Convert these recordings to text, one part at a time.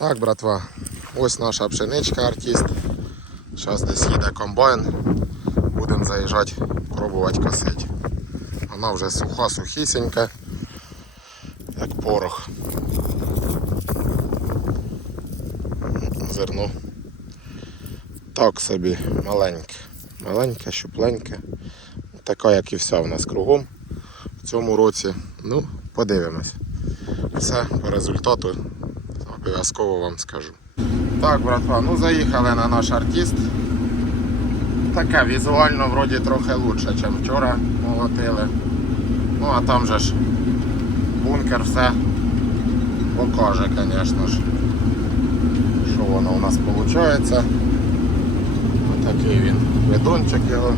Так, братва, ось наша пшеничка артист. Зараз десь їде комбайн. Будемо заїжджати, пробувати косити. Вона вже суха, сухісінька, як порох. Зерно. Так собі маленьке. Маленьке, щупленьке. Така, як і вся в нас кругом в цьому році. Ну, подивимось. Все по результату обов'язково вам скажу. Так, братва, ну заїхали на наш артист. Таке візуально вроді трохи лучше, ніж вчора молотили. Ну а там же ж бункер все покаже, звісно ж. Що воно у нас виходить. Такий він ведончик його.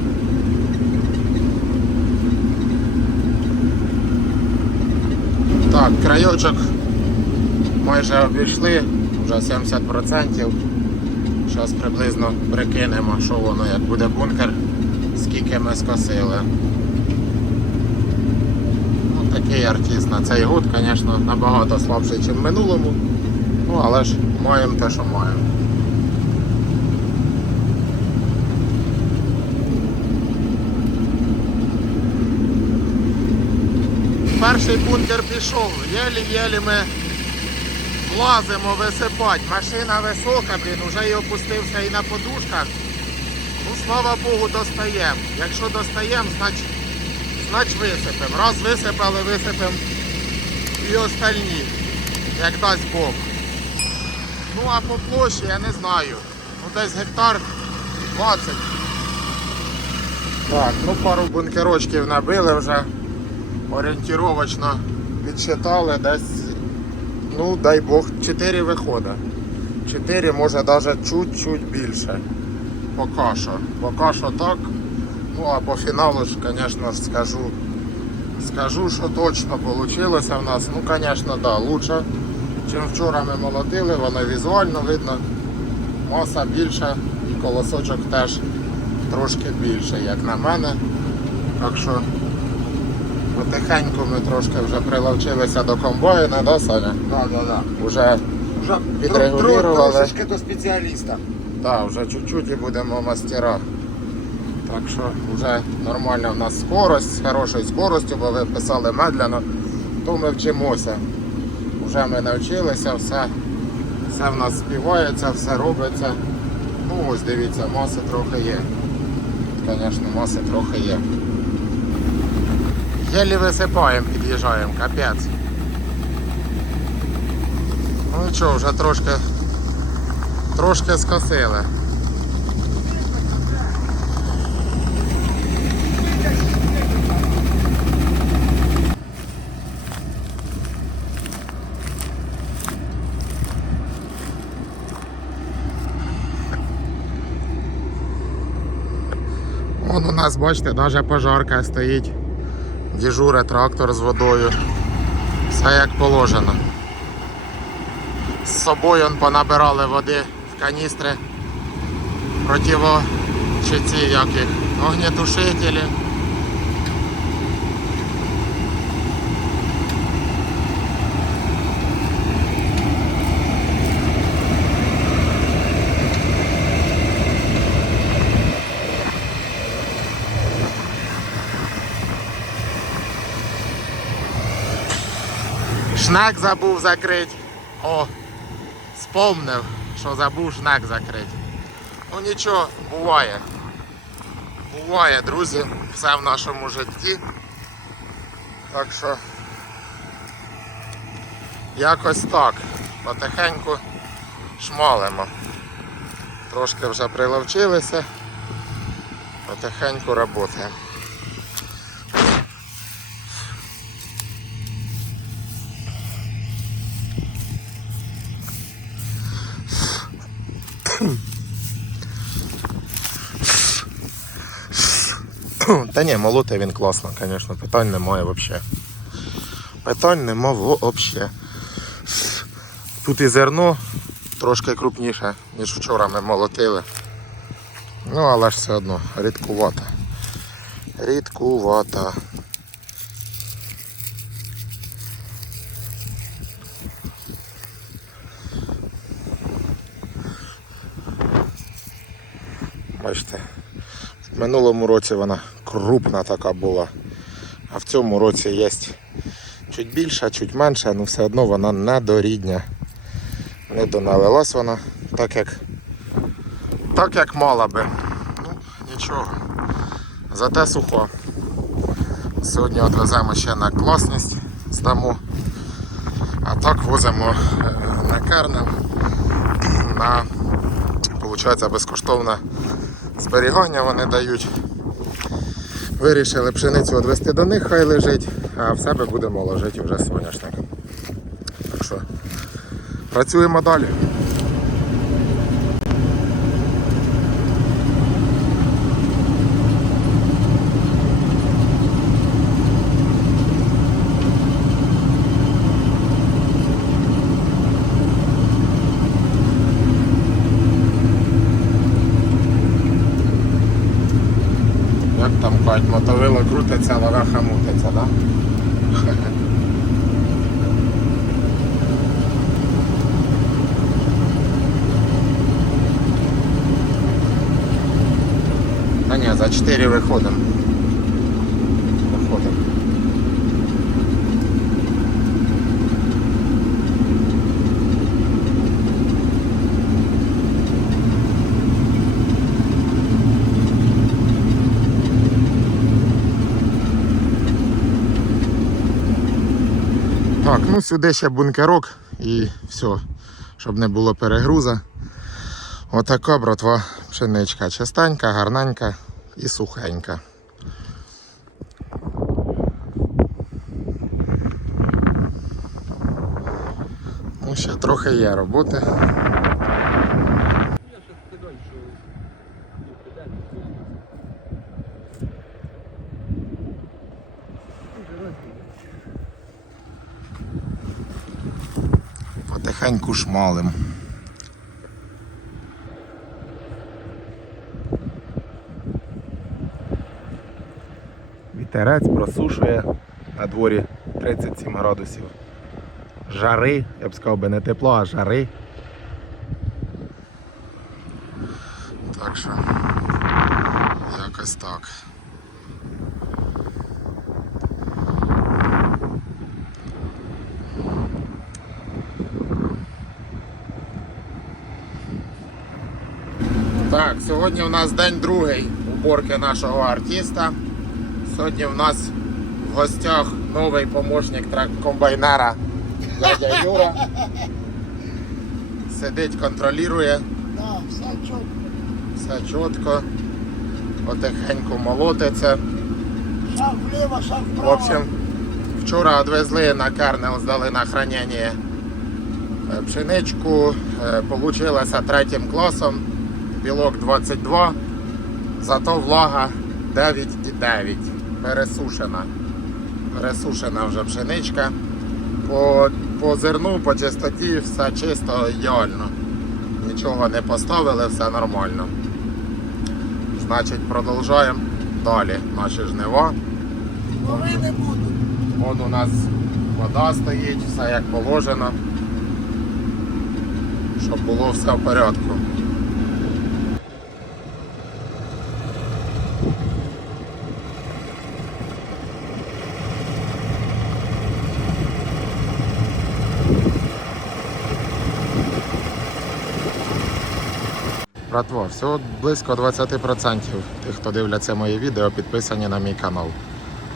Так, крайочок майже обійшли, вже 70%. Зараз приблизно прикинемо, що воно, як буде бункер, скільки ми скосили. Ну, такий артист на цей год, звісно, набагато слабший, ніж в минулому. Ну, але ж маємо те, що маємо. Перший бункер пішов, єлі-єлі ми влазимо висипати. Машина висока, блін, вже і опустився і на подушках. Ну, слава Богу, достаємо. Якщо достаємо, значить, значить висипемо. Раз висипали, висипемо і остальні, як дасть Бог. Ну а по площі я не знаю. Ну десь гектар 20. Так, ну пару бункерочків набили вже. Орієнтировочно відчитали десь ну дай Бог, 4 виходить. 4, може навіть чуть-чуть більше. Поки що. Поки що так. Ну а по фіналу ж, звісно скажу. Скажу, що точно вийшло в нас. Ну, звісно, да, лучше. Чим вчора ми молотили, воно візуально видно. Маса більша і колосочок теж трошки більше, як на мене. Так що потихеньку ми трошки вже приловчилися до комбайна, да, Саня? Да, да, да. Уже Вже Відрегулювали. трошечки до спеціаліста. Да, вже чуть-чуть і будемо мастера. Так що вже нормальна в нас скорость, з хорошою скоростю, бо ви писали медленно, то ми вчимося. Вже ми навчилися, все, все в нас співається, все робиться. Ну ось дивіться, маси трохи є. Звісно, маси трохи є. Єлі висипаємо, під'їжджаємо, капець. Ну нічого, вже трошки трошки скосили. Вон у нас, бачите, навіть пожарка стоїть. Дежуре трактор з водою. Все як положено. З собою он понабирали води в каністри противо чи ці як їх, огнетушителі. Шнак забув закрити. О, Спомнив, що забув шнак закрити. Ну нічого, буває. Буває, друзі, все в нашому житті. Так що якось так. Потихеньку шмалимо. Трошки вже приловчилися. Потихеньку працюємо. Та ні, молотий він класно, звісно, питань немає взагалі. Питань нема взагалі. Тут і зерно трошки крупніше, ніж вчора ми молотили. Ну, але ж все одно, рідкувато. Рідкувато. Бачите минулому році вона крупна така була. А в цьому році є чуть більша, чуть менша, але все одно вона недорідня. Не доналилась вона так як, так як мала би. Ну, нічого. Зате сухо. Сьогодні відвеземо ще на класність здамо. А так возимо е, на кернел на виходить, безкоштовне зберігання вони дають. Вирішили пшеницю відвести до них, хай лежить, а в себе будемо ложити вже соняшник. Так що працюємо далі. Кажуть, мотовило крутиться, лаваха мутиться, да? Та ні, за 4 виходимо. Виходимо. Ну сюди ще бункерок і все, щоб не було перегруза. Отака, братва, пшеничка. Чистенька, гарненька і сухенька. Ну, ще трохи є роботи. Я ще сказав, що ну, питання стоїть. Дуже розумію. Потихеньку шмалим. Вітерець просушує на дворі 37 градусів. Жари, я б сказав би не тепло, а жари. Так що якось так. Так, сьогодні у нас день другий уборки нашого артиста. Сьогодні у нас в гостях новий помощник комбайнера дядя Юра. Сидить, контролює, Да, все чітко. все чітко, потихеньку молотиться. Шаг вліво, шаг В общем, вчора відвезли на Кернел, здали на хранення е, пшеничку. е, Получилося третім класом, білок 22, зато влага 9,9. Пересушена. Пересушена вже пшеничка. По, по зерну, по чистоті все чисто ідеально. Нічого не поставили, все нормально. Значить, продовжуємо далі наші жнива. Новини будуть. От у нас вода стоїть, все як положено. Щоб було все в порядку. Братво, всього близько 20% тих, хто дивляться мої відео, підписані на мій канал.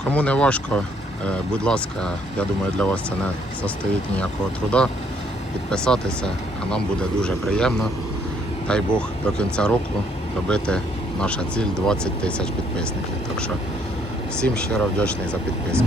Кому не важко, е, будь ласка, я думаю, для вас це не состоїть ніякого труда. Підписатися, а нам буде дуже приємно. Дай Бог до кінця року добити наша ціль 20 тисяч підписників. Так що всім щиро вдячний за підписку.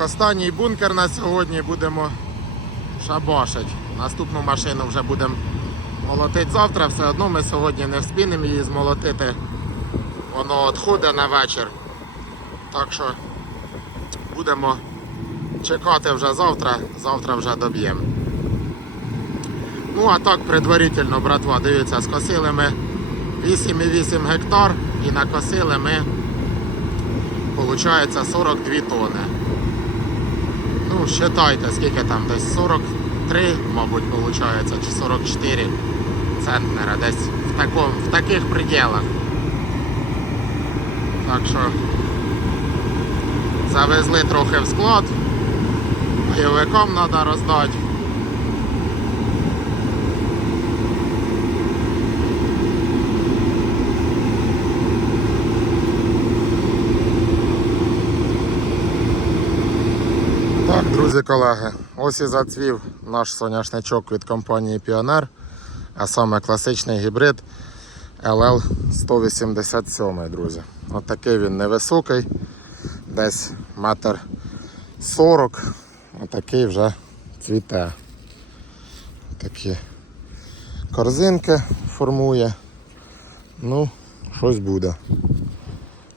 Останній бункер на сьогодні будемо шабашить. Наступну машину вже будемо молотити завтра. Все одно ми сьогодні не вспінемо її змолотити. Воно відходить на вечір. Так що будемо чекати вже завтра, завтра вже доб'ємо. Ну а так предварительно, братва, дивіться, скосили ми 8,8 гектар і накосили ми, виходить, 42 тони. Ну, считайте, скільки там, десь 43, мабуть, виходить, чи 44 центнера, десь в, таком, в таких пределах. Так що завезли трохи в склад, бойовиком треба роздати. Так, друзі колеги, ось і зацвів наш соняшничок від компанії Піонер, а саме класичний гібрид LL 187, друзі. От такий він невисокий, десь метр 40, отакий вже цвіте. Такі корзинки формує. Ну, щось буде.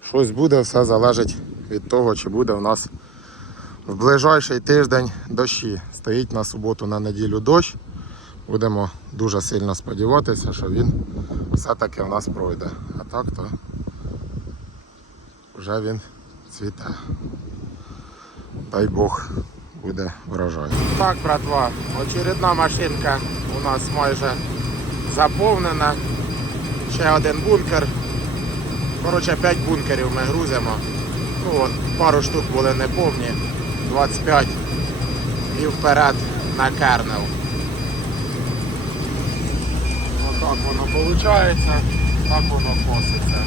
Щось буде, все залежить від того, чи буде в нас в ближайший тиждень дощі. Стоїть на суботу, на неділю дощ. Будемо дуже сильно сподіватися, що він все-таки в нас пройде. А так то вже він цвіте. Дай Бог буде врожай. Так, братва, очередна машинка у нас майже заповнена. Ще один бункер. Коротше, 5 бункерів ми грузимо. Ну, от, пару штук були неповні. 25 і вперед на кернел. Отак воно виходить, так воно коситься.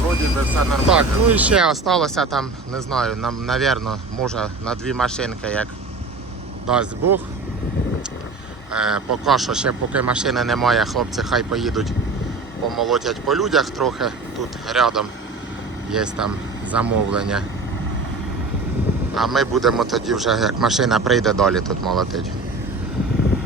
Вроді би все нормально. Так, ну і ще осталося там, не знаю, нам, навірно, може на дві машинки, як дасть Бог. Е, поки що ще поки машини немає, хлопці хай поїдуть помолотять по людях трохи. Тут рядом є там замовлення. А ми будемо тоді вже, як машина прийде долі тут молотить.